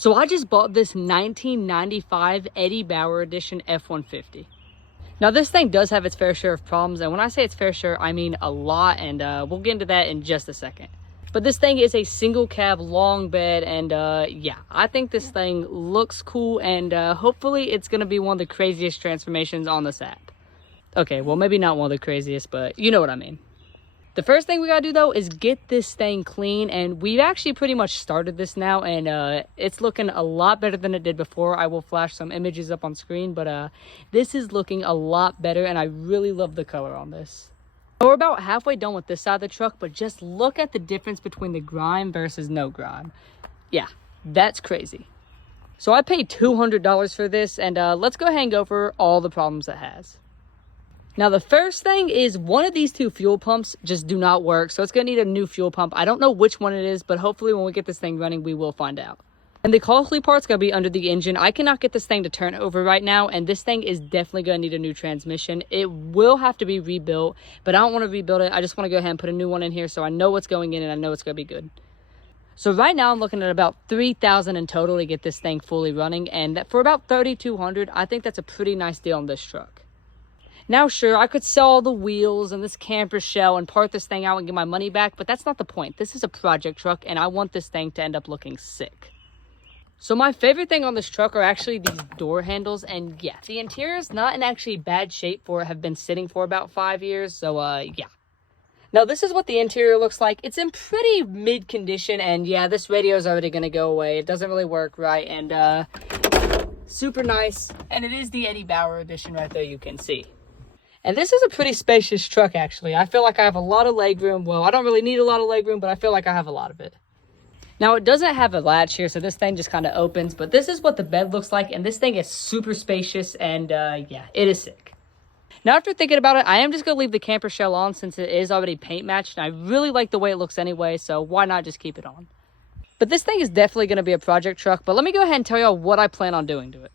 So I just bought this 1995 Eddie Bauer Edition F-150. Now this thing does have its fair share of problems, and when I say its fair share, I mean a lot, and we'll get into that in just a second. But this thing is a single cab long bed, and yeah, I think this thing looks cool, and hopefully it's gonna be one of the craziest transformations on this app. Okay, well maybe not one of the craziest, but you know what I mean. The first thing we gotta do though is get this thing clean, and we've actually pretty much started this now, and it's looking a lot better than it did before. I will flash some images up on screen, but this is looking a lot better, and I really love the color on this. We're about halfway done with this side of the truck, but just look at the difference between the grime versus no grime. Yeah, that's crazy. So I paid $200 for this, and let's go ahead and go over all the problems it has. Now the first thing is one of these two fuel pumps just do not work, so it's gonna need a new fuel pump. I don't know which one it is, but hopefully when we get this thing running, we will find out. And the costly part's gonna be under the engine. I cannot get this thing to turn over right now, and this thing is definitely gonna need a new transmission. It will have to be rebuilt, but I don't wanna rebuild it. I just wanna go ahead and put a new one in here so I know what's going in and I know it's gonna be good. So right now I'm looking at about $3,000 in total to get this thing fully running, and for about $3,200, I think that's a pretty nice deal on this truck. Now, sure, I could sell all the wheels and this camper shell and part this thing out and get my money back, but that's not the point. This is a project truck, and I want this thing to end up looking sick. So my favorite thing on this truck are actually these door handles, and yeah, the interior is not in actually bad shape for it. Have been sitting for about 5 years, so yeah. Now this is what the interior looks like. It's in pretty mid condition, and yeah, this radio is already gonna go away. It doesn't really work right, and super nice, and it is the Eddie Bauer edition right there, you can see. And this is a pretty spacious truck, actually. I feel like I have a lot of legroom. Well, I don't really need a lot of legroom, but I feel like I have a lot of it. Now, it doesn't have a latch here, so this thing just kind of opens. But this is what the bed looks like, and this thing is super spacious, and yeah, it is sick. Now, after thinking about it, I am just going to leave the camper shell on since it is already paint matched, and I really like the way it looks anyway, so why not just keep it on? But this thing is definitely going to be a project truck, but let me go ahead and tell y'all what I plan on doing to it.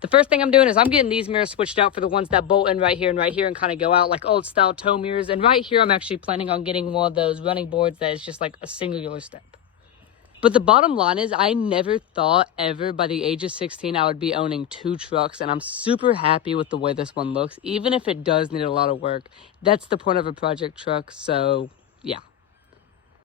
The first thing I'm doing is I'm getting these mirrors switched out for the ones that bolt in right here and kind of go out like old style tow mirrors. And right here, I'm actually planning on getting one of those running boards that is just like a singular step. But the bottom line is I never thought ever by the age of 16 I would be owning 2 trucks. And I'm super happy with the way this one looks, even if it does need a lot of work. That's the point of a project truck. So yeah,